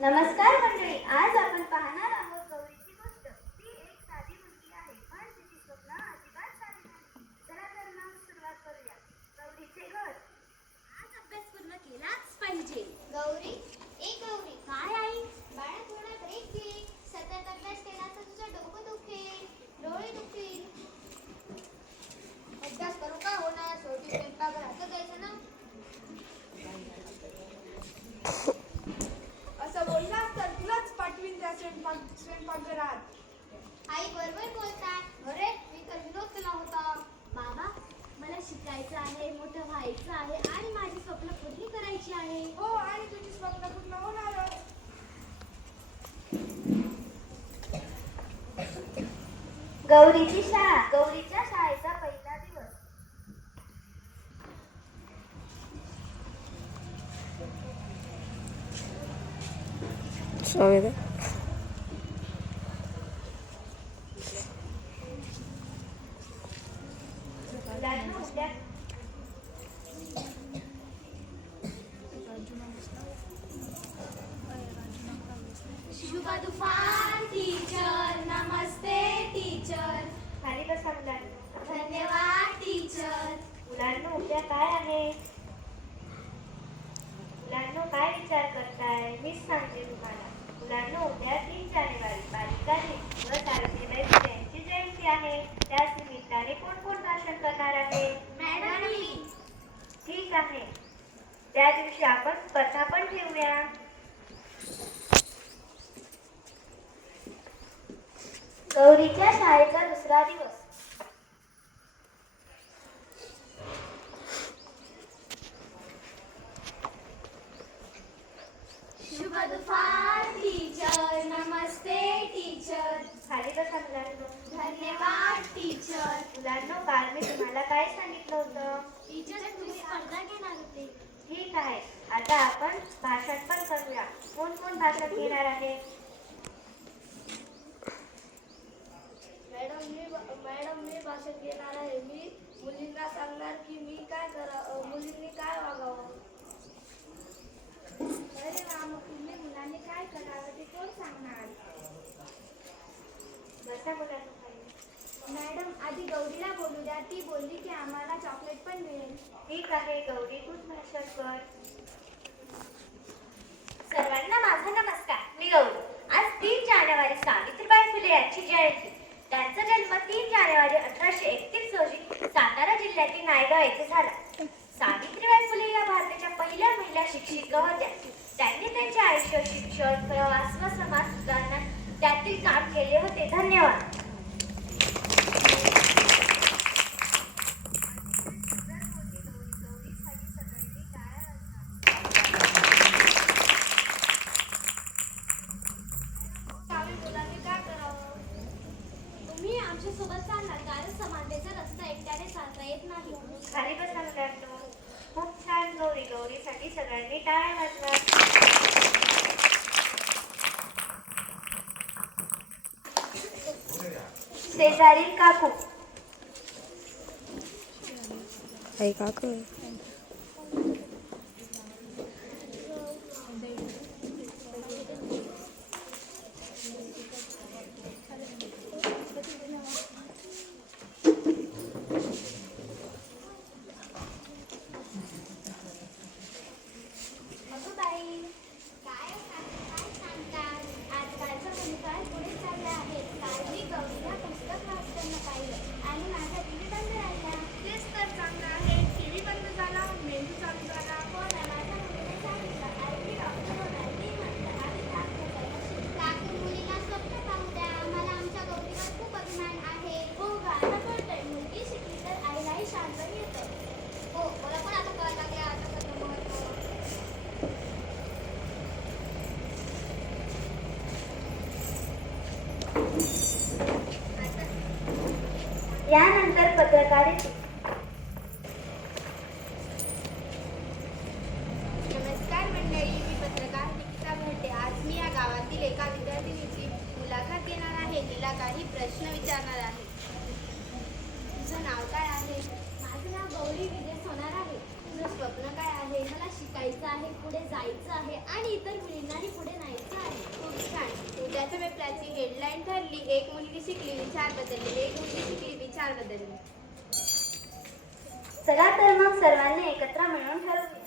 नमस्कार मंडळी आज आपण पाहणार आहोत गौरीची गोष्ट. ती एक साधी मुलगी आहे पण तिची स्वप्न अजिबात साधी नाही. चला तर मग सुरुवात करूया. गौरीचे घर. आज अभ्यास पूर्ण केलाच पाहिजे. गौरी ए गौरी काय आई? बाळा थोडा ब्रेक घे. सतत अभ्यास केला तर आई बरोबर बोलतात. अरे मी तर विनोद केला होता. बाबा मला शिकायचं आहे मोठं व्हायचं आहे आणि माझी स्वप्न पूर्ण करायची आहे. हो आणि तुझी स्वप्न पूर्ण होणारच गौरीची शाळा. गौरीच्या शाळेचा पहिला दिवस. मुलांना उद्या शुभ दुपार टीचर नमस्ते टीचर खाली बसा मुलांना धन्यवाद टीचर मुलांना उद्या काय आहे? मुलांना काय विचार करताय? मीच सांगते तुम्हाला. मुलांना उद्या तीन जानेवारी बालिका दिन व सावित्रीबाई फुले यांची जयंती आहे. त्याच निमित्ताने कोण कोण भाषण करणार आहे? मॅडम ठीक आहे. त्या दिवशी आपण स्पर्धा पण ठेवूया गौरीच्या शाळेचा दुसरा दिवस शुभ दुपार टीचर नमस्ते टीचर खाली बसा मुलांनो धन्यवाद टीचर मुलांनो तुम्हाला काय सांगितलं होतं? टीचर तुम्ही स्पर्धा घेणार होते. ठीक आहे. आता आपण भाषण पण करूया. कोण कोण भाषण घेणार आहे? मॅडम मी मॅडम मी भाषण घेणार आहे. मी मुलींना सांगणार की मी काय करा मुलींनी काय वागावं अरे वा मग तुम्ही मुलांनी काय करावं ते कोण सांगणार बसा मुलांनो खाली. मॅडम आधी ती बोलली की आम्हाला चॉकलेट पण मिळेल. ठीक आहे गौरी तूच भाषण कर. सर्वांना माझा नमस्कार. मी गौरी. आज तीन जानेवारी सावित्रीबाई फुले यांची जयंती. त्यांचा जन्म तीन जानेवारी अठराशे एकतीस रोजी सातारा जिल्ह्यातील नायगाव येथे झाला. सावित्रीबाई फुले या भारताच्या पहिल्या महिला शिक्षिका होत्या. त्यांनी त्यांचे आयुष्य शिक्षण प्रवास व समाज सुधारणा त्यातील काम केले होते. धन्यवाद. आमच्यासोबत चालणार. कारण समानतेचा रस्ता एकट्याने चालता येत नाही. खाली बसा मुलांनो खूप छान गौरी गौरीसाठी सगळ्यांनी टाळ्या वाजवा शेजारील काकू. आई काकू अगं बाई काय काय सांगतात आजकालच्या मुली पुढे चालल्या आहेत काल मी गौरीला पुस्तक वाचताना पाहिलं आणि माझा टीव्ही बंद राहिला तेच तर चांगलं आहे टीव्ही बंद झाला मेंदू चालू झाला हो ना माझ्या मुलीने सांगितलं आई मी डॉक्टर होणार ती म्हटलं आधी ताक बसायला शिक. काकू मुलीला स्वप्न पाहू द्या मला आमच्या गौरीवर खूप अभिमान आहे हो गा आता कळतंय मुलगी शिकली तर आईलाही शांत येतं हो मला पण आता कळायला लागले आता कसं महत्त्व यानंतर पत्रकारिता. नमस्कार मंडळी मी पत्रकार निकिता भट्टे आज मी या गावातील एका विद्यार्थिनीची मुलाखत घेणार आहे. तिला काही प्रश्न विचारणार आहे. यायचं आहे पुढे जायचं आहे आणि इतर मुलींनाही पुढे न्यायचं आहे. खूप छान. उद्याच्या पेपराची हेडलाईन ठरली. एक मुलगी शिकली विचार बदलली. एक मुलगी शिकली विचार बदलली. चला तर मग सर्वांनी एकत्र मिळून ठरवली